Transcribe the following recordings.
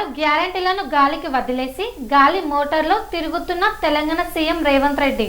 6 గ్యారెంటీలను గాలికి వదిలేసి గాలి మోటార్లో తిరుగుతున్న తెలంగాణ సీఎం రేవంత్ రెడ్డి.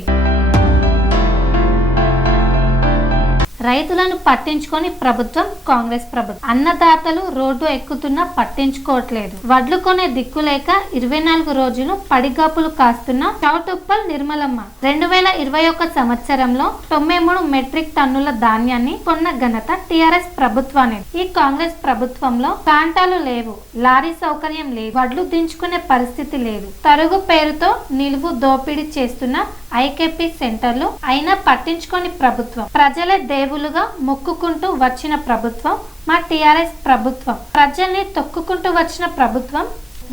రైతులను పట్టించుకొని ప్రభుత్వం కాంగ్రెస్ ప్రభుత్వం. అన్నదాతలు రోడ్డు ఎక్కుతున్నా పట్టించుకోవట్లేదు. వడ్లు కొనే దిక్కులేక 24 రోజులు పడిగాపులు కాస్తున్న చౌటుప్పల్ నిర్మలమ్మ 2021 సంవత్సరంలో 93 మెట్రిక్ టన్నుల ధాన్యాన్ని కొన్న ఘనత టీఆర్ఎస్ ప్రభుత్వానికి. ఈ కాంగ్రెస్ ప్రభుత్వంలో కాంటాలు లేవు, లారీ సౌకర్యం లేదు, వడ్లు దించుకునే పరిస్థితి లేదు. తరుగు పేరుతో నిలువు దోపిడీ చేస్తున్న ఐకేపీ సెంటర్లు అయినా పట్టించుకొని ప్రభుత్వం. ప్రజలే దేవులుగా మొక్కుకుంటూ వచ్చిన ప్రభుత్వం మా టీఆర్ఎస్ ప్రభుత్వం. ప్రజల్ని తొక్కుకుంటూ వచ్చిన ప్రభుత్వం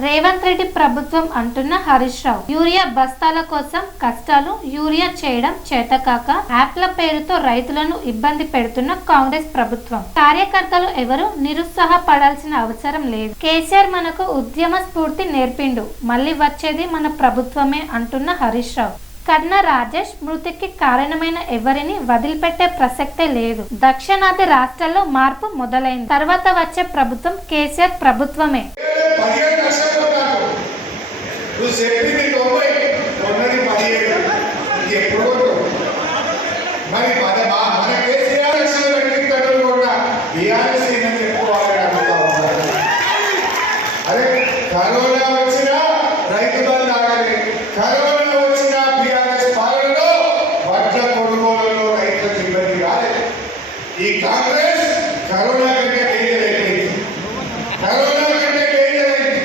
రేవంత్ రెడ్డి ప్రభుత్వం అంటున్న హరీష్ రావు. యూరియా బస్తాల కోసం కష్టాలు, యూరియా చేయడం చేతకాక యాప్ల పేరుతో రైతులను ఇబ్బంది పెడుతున్న కాంగ్రెస్ ప్రభుత్వం. కార్యకర్తలు ఎవరు నిరుత్సాహపడాల్సిన అవసరం లేదు. కేసీఆర్ మనకు ఉద్యమ స్ఫూర్తి నేర్పిండు, మళ్ళీ వచ్చేది మన ప్రభుత్వమే అంటున్న హరీష్ రావు. కర్ణ రాజేష్ మృతికి కారణమైన ఎవరిని వదిలిపెట్టే ప్రసక్తే లేదు. దక్షిణాది రాష్ట్రాల్లో మార్పు మొదలైంది. తర్వాత వచ్చే ప్రభుత్వం కేసీఆర్ ప్రభుత్వమే. ఈ కాంగ్రెస్ కరోనా కంటే డేంజర్ అయిపోయింది. కరోనా కంటే డేంజర్ అయింది.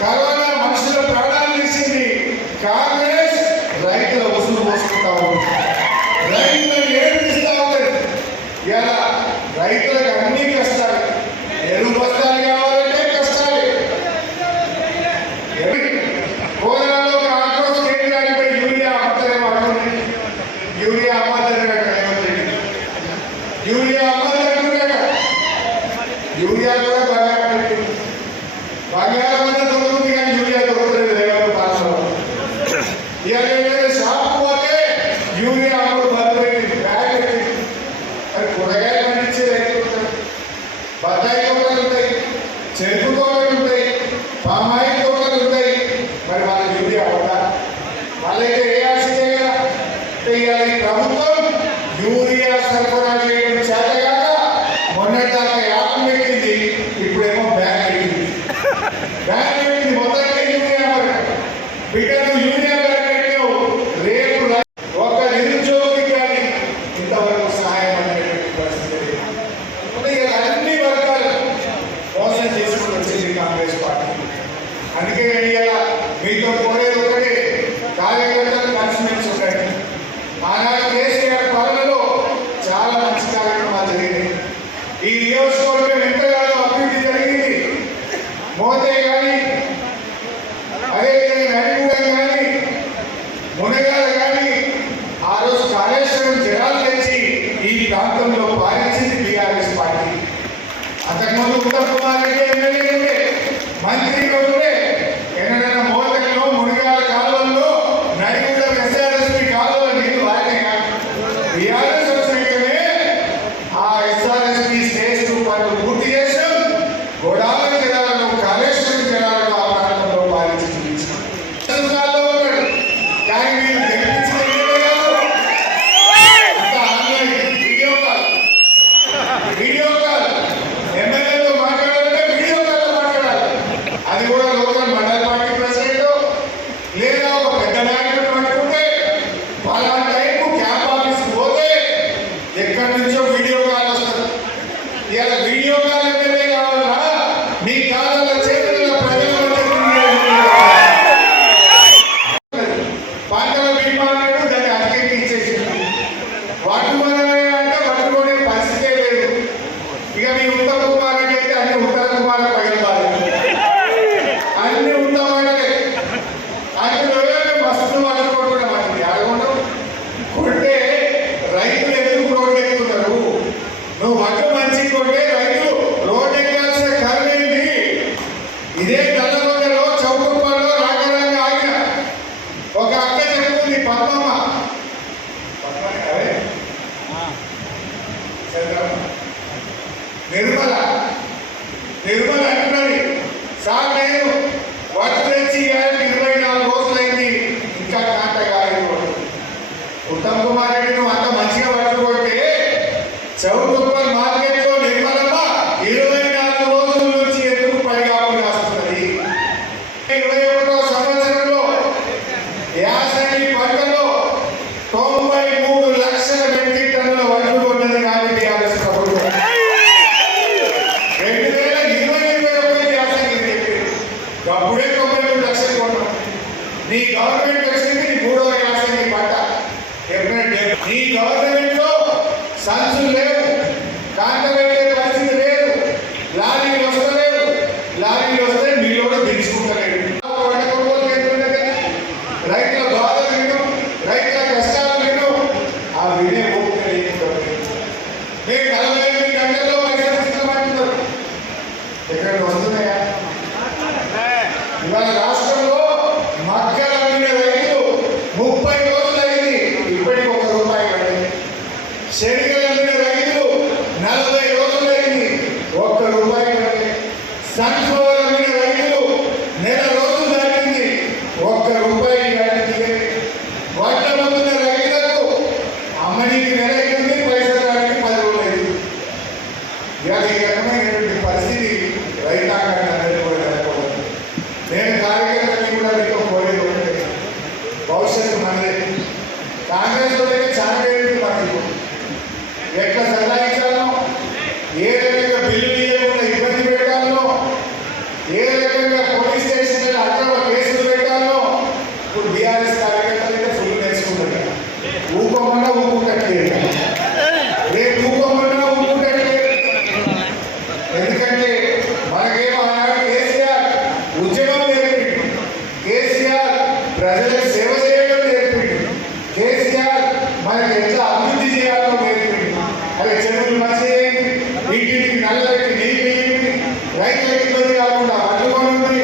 కరోనా మనుషుల ప్రాణాలు తీసింది. కాంగ్రెస్ రైతుల వసూలు పోసుకుంటా ఉంది, రైతులను ఏడిపిస్తా ఉంది. ఇలా రైతులకు అన్ని కష్టాలు. ఎరువు బస్తాలు కావాలంటే కష్టాలు. కోరాలో ఒక ఆక్రోశ కేంద్రానికి యూరియా అమ్మతలేమో అడుగుతుంది. యూరియా అమ్మతలేదు. యూరియా అమ్మలేకుండా యూరియా కూడా బంగారం దొరుకుతుంది, కానీ యూరియా దొరకలేదు. రేవంత్ భాషలో ఇవాళ షాప్ పోతే యూరియా అమ్ముడు బంద్ బ్యాగ్ పెట్టింది. అది కూరగాయలు పండించే రైతులు ఉంటాయి, బత్తాయి తోటలు ఉంటాయి, చెరుకు తోటలు ఉంటాయి, పామాయిల్ తోటలు ఉంటాయి. మరి వాళ్ళకి యూరియా అవుతా వాళ్ళైతే వేయాల్సిందే కదా. అంటే ఇవాళ ఈ ప్రభుత్వం యూరియా సరఫరా చేయడం చేతగాక మొన్నటిదాకా యాప్ పెట్టింది, ఇప్పుడేమో బ్యాగ్ పెట్టింది. బ్యాగ్ పెట్టింది మొత్తానికి యూరియా బిడ్డలు యూరియా బ్యాగ్ పెట్టావు. రేపు ఒక నిరుద్యోగి కానీ ఇంతవరకు సహాయం అనేటువంటి పరిస్థితి. అన్ని వర్గాలు మోసం చేసుకుని వచ్చింది కాంగ్రెస్ పార్టీ. అందుకే ఇలా మీతో కోరేది ఒకటి, కార్యకర్తలు కలిసిమెలిసి ఉండండి. ఆనాడు కేసీఆర్ పాలనలో చాలా మంచి కార్యక్రమాలు జరిగినాయి. ఈ నియోజకవర్గం ఎంతగానో అభివృద్ధి జరిగింది. మోతే కానీ, అదేవిధంగా నడిగూడెం కానీ, మునగాల కానీ, ఆ రోజు కాళేశ్వరం జనాలు తెచ్చి ఈ ప్రాంతంలో పాలించింది టీఆర్ఎస్ పార్టీ. అంతకుముందు ఉత్తమ్ కుమార్ రెడ్డి ఎమ్మెల్యే ఉండే, మంత్రిగా ఉండే. ఎన్నడైనా మోతల్లో, మునగాల కాలువల్లో, నడిగూడెం ఎస్ఆర్ఎస్పీ కాలువలో నీళ్లు వాడినాయా? టీఆర్ఎస్ వచ్చినట్టునే ఆ ఎస్ఆర్ఎస్పీ స్టేజ్ 2 పనులు పూర్తి చేసాం. గోదావరి జలాలను, కాళేశ్వరం జలాలను ఆ ప్రాంతంలో పాలించి చూపించాం. కానీ మీరు గెలిపించిన వీడియో కాల్ ఎమ్మెల్యేతో మాట్లాడాలంటే వీడియో కాల్లో మాట్లాడాలి. అది కూడా లోకల్ మండల పార్టీ ప్రెసిడెంట్ లేదా ఒక పెద్ద నాయకుడు పట్టుకుంటే వాళ్ళ టైంకు క్యాంప్ ఆఫీస్ పోతే ఎక్కడి నుంచో వీడియో కాల్ వస్తుంది. ఇలా వీడియో కాల్ ఎమ్మెల్యే కావాలా? మీ కాళ్ళ చేతుల ప్రజల పంటల బీమా అన్నాడు, దాన్ని అధికంగా ఇచ్చేసింది. వాటి మనమే అంటే పట్టుకునే పరిస్థితే లేదు. ఇక మీ ఉత్తమ కుమార్ రెడ్డి అయితే అన్ని ఉత్తర కుమార పగిలిపాలి, అన్ని ఉత్తమాటలే. అందులో మస్తు పట్టుకుంటున్నాం. అది అడగడం కొంటే రైతులు ఎందుకు రోడ్డు ఎక్కుతున్నారు? నువ్వు వడ్డు మంచి కొంటే రైతులు రోడ్డు ఎక్కాల్సిన కరణేంటి? ఇదే నల్లగొండలో చౌటుప్పల్లో రాకరంగా ఆగిన ఒక అక్క చెప్తుంది, పద్మమ్మ నిర్మల అంటున్నది, సార్ నేను చౌటుప్పల్ మార్కెట్లో నిర్మలమ్మ 24 రోజుల నుంచి ఎందుకు పడిగాపులు కాస్తున్నది? 21వ సంవత్సరంలో యాసంగి పంటలో 93 లక్షల మెట్రిక్ టన్నుల వడ్లు కొన్నది నాటి టీఆర్ఎస్ ప్రభుత్వం. 2020 యాసంగి చెప్పింది అప్పుడే 93 లక్షలు కొన్నాం. నీ గవర్నమెంట్ వచ్చింది నీ 3వ యాసంగి పంట. నీ గవర్నమెంట్ లో సంచులు లేవు, కాంటబెట్టే పరిస్థితి లేదు, లారీలు వస్తలేవు, లారీలు వస్తే మిల్లు దించుకుంటలేడు. రైతుల బాధలు విను, రైతుల కష్టాలు విను, ఆ వినే ఓపిక మేము 48 గంటల్లో పైసలు ఇస్తామంటున్నారు. ఎక్కడ వస్తున్నాయా? ఇవాళ రాష్ట్రంలో మక్కలు అమ్మిన రైతులు 30 రోజులు అయింది, ఇప్పటికి ₹1 పడింది. శనగలు అమ్మిన రైతులు 40 రోజులు అయింది, ₹1 పడింది. సన్ఫ్లవర్ అమ్మిన రైతులు నెల రోజులు దాటింది, ₹1 పడింది. వడ్ల అమ్ముతున్న రైతులకు అమ్మనికి నెల అయింది, పైసలు రావడానికి 10 రోజులు అయింది. ఇవాళ ఈ రకమైనటువంటి పరిస్థితి రైతాంగాన్ని అందరికీ కూడా నెలకొంది. నేను కార్యకర్తని కూడా మీతో కోరేది ఒకటే, భవిష్యత్తు మనదే. కాంగ్రెస్ వాళ్ళకి చాలా పేరు మనకి ఎట్లా సల్లాయించాలో, ఏ రకంగా బిల్లులు ఇవ్వకుండా ఇబ్బంది పెట్టాలో, ఏ రకంగా పోలీస్ స్టేషన్లో అక్రమ కేసులు పెట్టాలో ఇప్పుడు బీఆర్ఎస్ కార్యకర్తలు ఫుల్ నేర్చుకుంటారు. ఊపమన్నా ఊపుకట్లేదు, రేపు ఊపమన్నా ఊపుకట్లేదు. ఎందుకంటే మనకేమో ఆనాడు కేసీఆర్ ఉద్యమం నేర్పిండు, కేసీఆర్ ప్రజలకు సేవ చేయడం నేర్పిండు, కేసీఆర్ మనకి ఎట్లా అభివృద్ధి చేయాలో నేర్పిండు. అదే చెరువులు మంచి చేయండి, ఇంటింటికి నల్లబెట్టి నీళ్ళు ఇవ్వండి, రైతులకు ఇబ్బంది కాకుండా అడ్డుకోనుంది,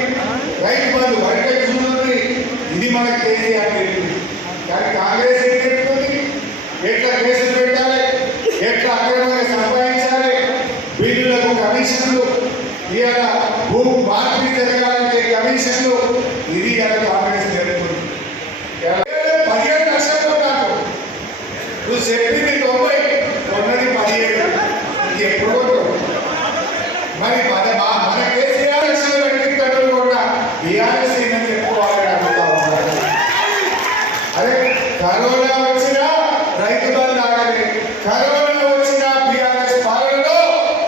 రైతు బంధు వడ్డకి చూడండి. ఇది మనకి కేసీఆర్ నేర్పింది. కానీ కాంగ్రెస్ ఏం నేర్పుతుంది? ఎట్లా కేసులు పెట్టాలి, ఎట్లా అక్రమంగా సంపాదించాలి, బిల్లులకు కమిషన్లు, ఇవాళ భూ మార్పిడి జరగాలంటే కమిషన్లు, ఇది ఇవాళ కాంగ్రెస్ నేర్పుతుంది. 17 లక్షలు కొన్నాను, నువ్వు చెప్పింది 90, కొన్నది 17. ఇది ఎప్పుడు కొట్టు? మరి మన కేసీఆర్ లక్షల మెట్రిక్ టన్నులు కూడా బీఆర్ఎస్ ఏంటని చెప్పుకోవాలని అడుగుతా ఉన్నారు. అదే కరోనా వచ్చినా రైతు బంధు ఆగలే, కరోనా వచ్చిన బీఆర్ఎస్ పాలనలో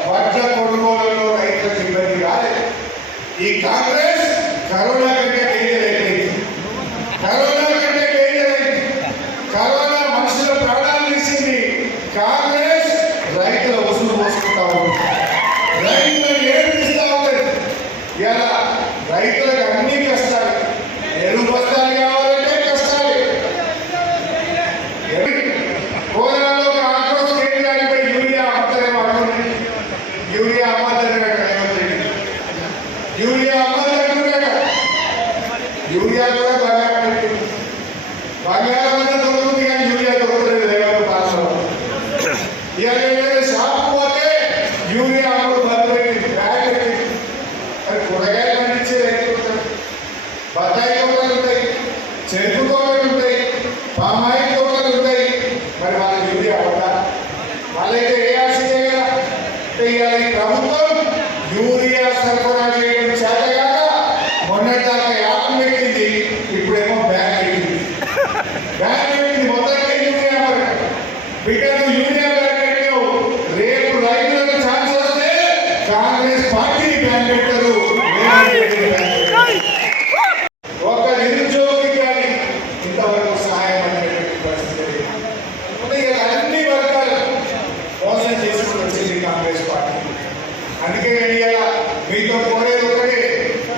వడ్ల కొనుగోలులో రైతులకు ఇబ్బంది కాలేదు. ఈ కాంగ్రెస్ కరోనా కంటే డేంజర్ అయిపోయింది, కరోనా కంటే డేంజర్ అయింది. కరోనా మనుషుల ప్రాణాలు ఇచ్చింది, కాంగ్రెస్ రైతుల వసూలు పోసుకుంటా ఉంది, రైతులను ఏడిపిస్తా ఉంది. ఇలా రైతులకు అన్ని కష్టాలు, ఎరువు బస్తాలు కావాలంటే కష్టాలు. కోదాలో ఒక ఆక్రోశ కేంద్రానికి యూరియా అమ్మతలేమో అడుగుతుంది, యూరియా అమ్మద్దన్నాడు రేవంత్ రెడ్డి, యూరియా అమ్మద్దన్నాడు. యూరియా కూడా బంగారం పెట్టింది, బంగారం అన్న దొరుకుతుంది కానీ యూరియా దొరకలేదు రేవంత్ రాష్ట్రంలో. ఇవాళ షాప్ పోతే యూరియా అమ్ముడు బంద్ పెట్టింది, బ్యాగ్ పెట్టింది. అది కూరగాయలు పండించే రైతులు ఉంటారు, బత్తాయి తోటలు ఉంటాయి, చెరుకు తోటలు ఉంటాయి, పామాయిల్ తోటలు ఉంటాయి. మరి వాళ్ళ యూరియా అవుతా? వాళ్ళైతే వేయాల్సిందే కదా. అంటే ఇవాళ ఈ ప్రభుత్వం యూరియా సరఫరా చేయడం చేతగాక మొన్నటిదాకా యాప్ పెట్టింది, ఇప్పుడేమో బ్యాగ్ పెట్టింది. బ్యాగ్ పెట్టింది మొత్తానికి యూరియా బిడ్డను యూరియా బ్యాగ్ పెట్టావు. రేపు రైతులకు ఛాన్స్ వస్తే కాంగ్రెస్ పార్టీని బ్యాగ్ పెట్టరు, ఒక నిరుద్యోగి కానీ ఇంతవరకు సహాయం అనేటువంటి పరిస్థితి. అన్ని వర్గాలు మోసం చేసుకుని వచ్చింది కాంగ్రెస్ పార్టీ. అందుకే నేను ఇలా మీతో కోరేది ఒకటే,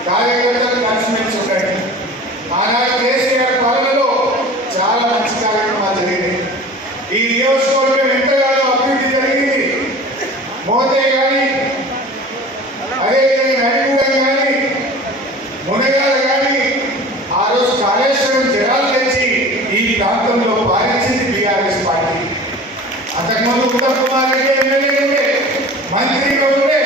కార్యకర్తలు కలిసిమెలిసి ఉండండి. ఆనాడు కేసీఆర్ పాలనలో చాలా మంచి కార్యక్రమాలు జరిగినాయి. ఈ నియోజకవర్గం ఎంతగానో అభివృద్ధి జరిగింది. మోతే కానీ, అదేవిధంగా నడిగూడెం కానీ, మునగాల కానీ, ఆ రోజు కాళేశ్వరం జలాలు తెచ్చి ఈ ప్రాంతంలో పాలించింది బీఆర్ఎస్ పార్టీ. అంతకుముందు ఉత్తమ్ కుమార్ రెడ్డి ఎమ్మెల్యే ఉండే, మంత్రిగా ఉండే,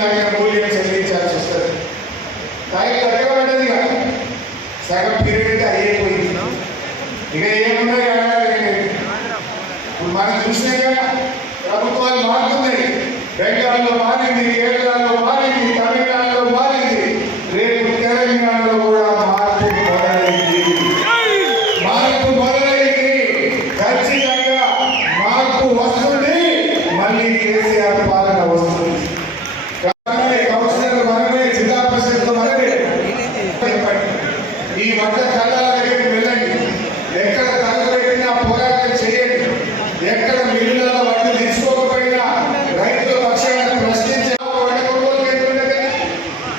తగిన మూల్యం చెల్లించాల్సి వస్తుంది. దానికి కట్టబడ్డది కాదు, సగం పీరియడ్ అయిపోయింది. ఇక ఏమున్నాయి ఇప్పుడు మనం చూసినాక ప్రభుత్వాలు మారుతున్నాయి. బెంగాల్లో మారింది, కేరళలో మారింది, తమిళనాడులో మారింది, రేపు తెలంగాణలో కూడా మార్పు మొదలైంది. ఖచ్చితంగా మార్పు వస్తుంది. మళ్ళీ కేసీఆర్ పాలన వస్తుంది. కౌన్సిలర్ మనమే, జిల్లా పరిషత్ మనమే. ఈ వంట కళ్ళ దగ్గరికి వెళ్ళండి, ఎక్కడ తగలబెట్టినా పోరాటం చేయండి, ఎక్కడ మిల్లుల వడ్డీ తీసుకోకపోయినా రైతుల పక్షాన్ని ప్రశ్నించే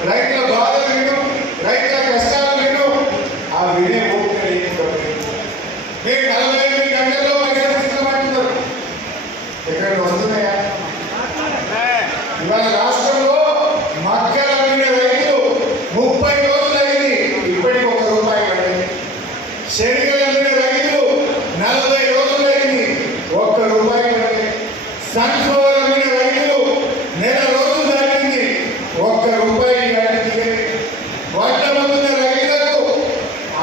రైతుల బాధలు విను, రైతుల కష్టాలు విను. ఆ వినే మీకు 48 గంటల్లో పైసలు ఇస్తామంటున్నారు. ఎక్కడ వస్తున్నాయా? ఇవాళ రాష్ట్రంలో మక్కలు అమ్మిన రైతులు 30 రోజులు అయింది, ఇప్పటికి ₹1 పడింది. శనగలు అమ్మిన రైతులు 40 రోజులు అయింది, ₹1 పడింది. సన్ఫ్లవర్ అమ్మిన రైతులు నెల రోజులు దాటింది, ₹1 కట్టింది. వడ్ల అమ్ముతున్న రైతులకు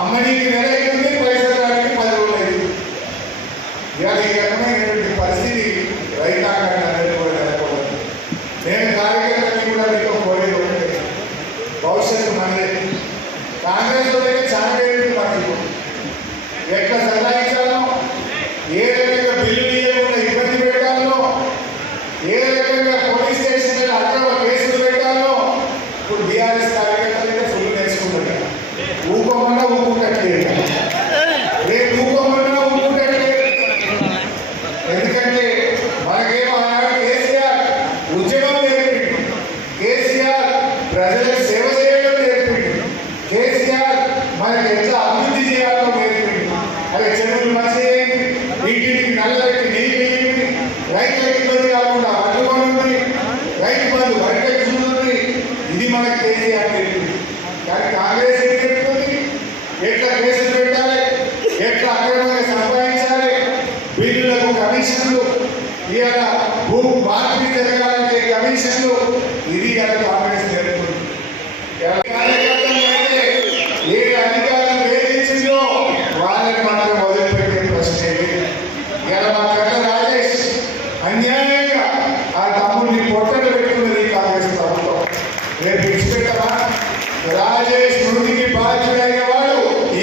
అమ్మనికి నెల అయింది, పైసలు రానికి 10 రోజులు అయింది. ఇవాళ ఈ రకమైనటువంటి పరిస్థితి రైతాంగాన్ని అనేది కూడా నెలకొంది. నేను కార్యకర్తని కూడా మీతో కోరేది ఒకటే, భవిష్యత్తు మనదే. కాంగ్రెస్ లోనే చాలా పేరు మనకి ఎట్లా సతాయించాలో, ఏ రకంగా బిల్లులు ఇవ్వకుండా ఇబ్బంది పెట్టాలో, ఏ రకంగా పోలీస్ స్టేషన్ అక్రమ కేసులు పెట్టాలో ఇప్పుడు బీఆర్ఎస్ కార్యకర్తలు ఫుల్ నేర్చుకుంటారు. ఊకోమన్నా ఊపుకట్లేదు, రేపు ఊకోమన్నా ఊపుకట్లేదు. ఎందుకంటే మనకేమో కేసీఆర్ ఉద్యమం నేర్పిండు, కేసీఆర్ ప్రజలకు సేవ చేయడం నేర్పిండు, కేసీఆర్ మనకి ఎట్లా అభివృద్ధి చేయాలో నేర్పిండు. అదే చెరువులు మంచి చేయండి, ఇంటికి నల్లబెట్టి నీళ్ళు ఇవ్వండి, రైతులకు ఇబ్బంది కాకుండా అడ్డుకోండి, రైతు బంధు వడ్డీకి చూడండి. ఇది మనకు కేసీఆర్ నేర్పింది. కానీ కాంగ్రెస్ ఏం నేర్పుతుంది? ఎట్లా కేసులు పెట్టాలి, ఎట్లా అక్రమంగా సంపాదించాలి, బిల్లులకు కమిషన్లు, ఇవాళ భూ మార్పిడి జరగాలంటే కమిషన్లు, ఇది కాంగ్రెస్ నేర్పుతుంది. ఏ అధికారులు వేధించిందో వాళ్ళని మాత్రం వదిలిపెట్టే ప్రశ్నే లేదు. ఇలా మా కళ్ళ రాజేష్ అన్యాయంగా ఆ తమ్ముడిని పొట్టలు పెట్టుకున్నది కాంగ్రెస్ ప్రభుత్వం. రేపు విడిచిపెట్టమా? రాజేష్ మృతికి బాధ్యుడైన వాడు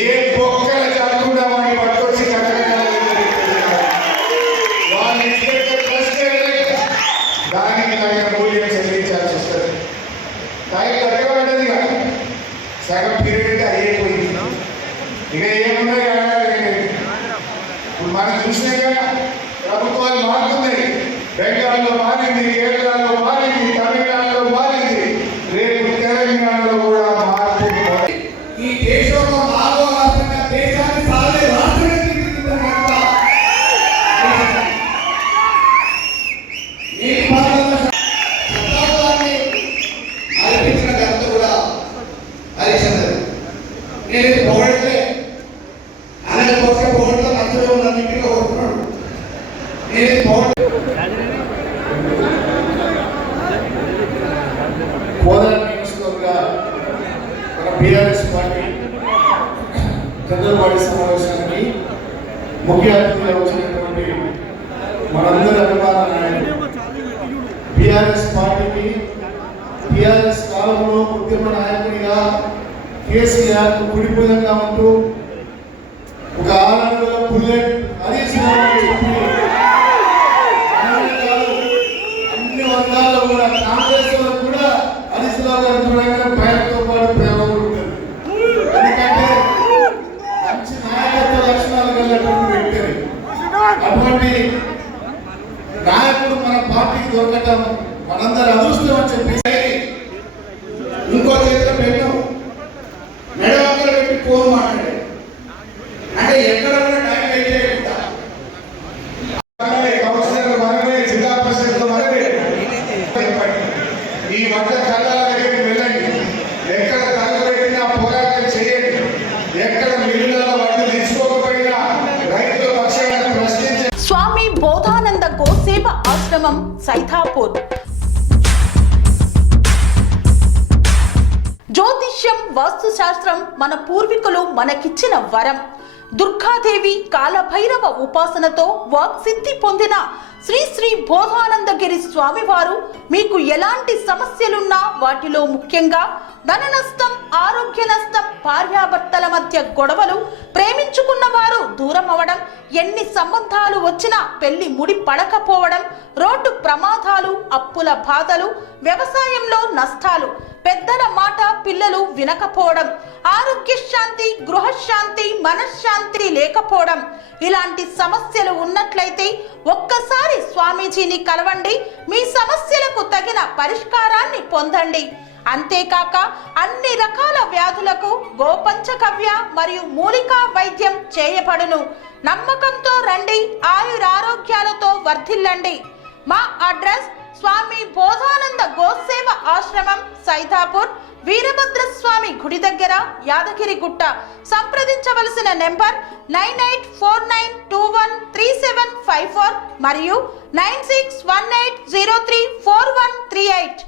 ఏ బొక్కల చదువుకుండా వాడిని పట్టుకొచ్చి వాళ్ళు ఇచ్చిపెట్టే ప్రశ్నే లేదు. దానికి తగిన మూల్యం చెల్లించాల్సి వస్తుంది. దానికి కట్టబడ్డది కాదు, సగం పీరియడ్ అయిపోయింది. ఇక ఏమున్నాయి ఇప్పుడు మనం చూసినాక ప్రభుత్వాలు మారుతున్నాయి. బెంగాల్లో మారింది, కేరళలో మారింది, తమిళనాడులో మారింది, రేపు తెలంగాణలో కూడా మార్పు. ఈ దేశంలో 4వ రాష్ట్రంగా దేశాన్ని సాగే రాష్ట్రంగా అనిపించిన ఘనత కూడా హరిచంద్ర. నేను పొగడితే ఆయన కోసం పొగడితో నచ్చలే ఉన్నన్నింటిగా కొడుతున్నాడు. నేను కోదాడ నియోజకవర్గ మన బీఆర్ఎస్ పార్టీ చంద్రబాబు సమావేశానికి ముఖ్య అతిథిగా వచ్చినటువంటి మనందరి అభిమాన నాయకుడు, బీఆర్ఎస్ పార్టీకి టీఆర్ఎస్ కాలంలో ఉద్యమ నాయకుడిగా కేసీఆర్ కుడిపోదంగా ఉంటూ ఒక ఆనందంగా బుల్లెట్ హరీష్ అన్ని వర్గాల్లో కూడా కాంగ్రెస్ లో కూడా హరీష్ రావు గారు చూడగానే భయంతో పాటు ప్రేమ ఉంటుంది. ఎందుకంటే మంచి నాయకత్వ లక్షణాలు కలిగినటువంటి వ్యక్తి. అటువంటి నాయకుడు మన పార్టీకి దొరకటం మనందరి అదృష్టం అని చెప్పి ఇంకో చేతిలో పెట్టాం, మెడవక్కలు పెట్టి ఫోన్ మాట్లాడే అంటే ఎక్కడ కూడా టైం పెట్టేయకుండా కౌన్సిలర్ మనమే, జిల్లా పరిషత్ మనమే. ఈ వంట కళ్ళ దగ్గరికి వెళ్ళండి, ఎక్కడ తగలబెట్టినా పోరాటం చేయండి, ఎక్కడ మిల్లుల వడ్డీ తీసుకోకపోయినా రైతుల పక్షాన్ని ప్రశ్నించే స్వామి బోధానంద గోసేవ ఆశ్రమం సైథాపూర్ జ్యోతిష్యం, వాస్తుశాస్త్రం మన పూర్వీకులు మనకిచ్చిన వరం. దుర్గాదేవి, కాలభైరవ ఉపాసనతో వాక్సిద్ధి పొందిన శ్రీ శ్రీ బోధానందగిరి స్వామివారు మీకు ఎలాంటి సమస్యలున్నా, వాటిలో ముఖ్యంగా ధన నష్టం, ఆరోగ్య నష్టం, భార్యాభర్తల మధ్య గొడవలు, ప్రేమించుకున్న వారు దూరం అవడం, ఎన్ని సంబంధాలు వచ్చినా పెళ్లి ముడి పడకపోవడం, రోడ్డు ప్రమాదాలు, అప్పుల బాధలు, వ్యవసాయంలో నష్టాలు, పెద్దల మాట పిల్లలు వినకపోవడం, ఆరోగ్య శాంతి, గృహశాంతి, మనశ్శాంతి లేకపోవడం, ఇలాంటి సమస్యలు ఉన్నట్లయితే ఒక్కసారి స్వామీజీని కలవండి. మీ సమస్యలకు తగిన పరిష్కారాన్ని పొందండి. అంతేకాక అన్ని రకాల వ్యాధులకు గోపంచకవ్య మరియు మూలికా వైద్యం చేయబడును. నమ్మకంతో రండి, ఆయురారోగ్యాలతో వర్ధిల్లండి. మా అడ్రస్ స్వామి బోధానంద గోసేవ ఆశ్రమం, సైదాపూర్, వీరభద్రస్వామి గుడి దగ్గర, యాదగిరిగుట్ట. సంప్రదించవలసిన నెంబర్ 9849213754 మరియు 9618034138.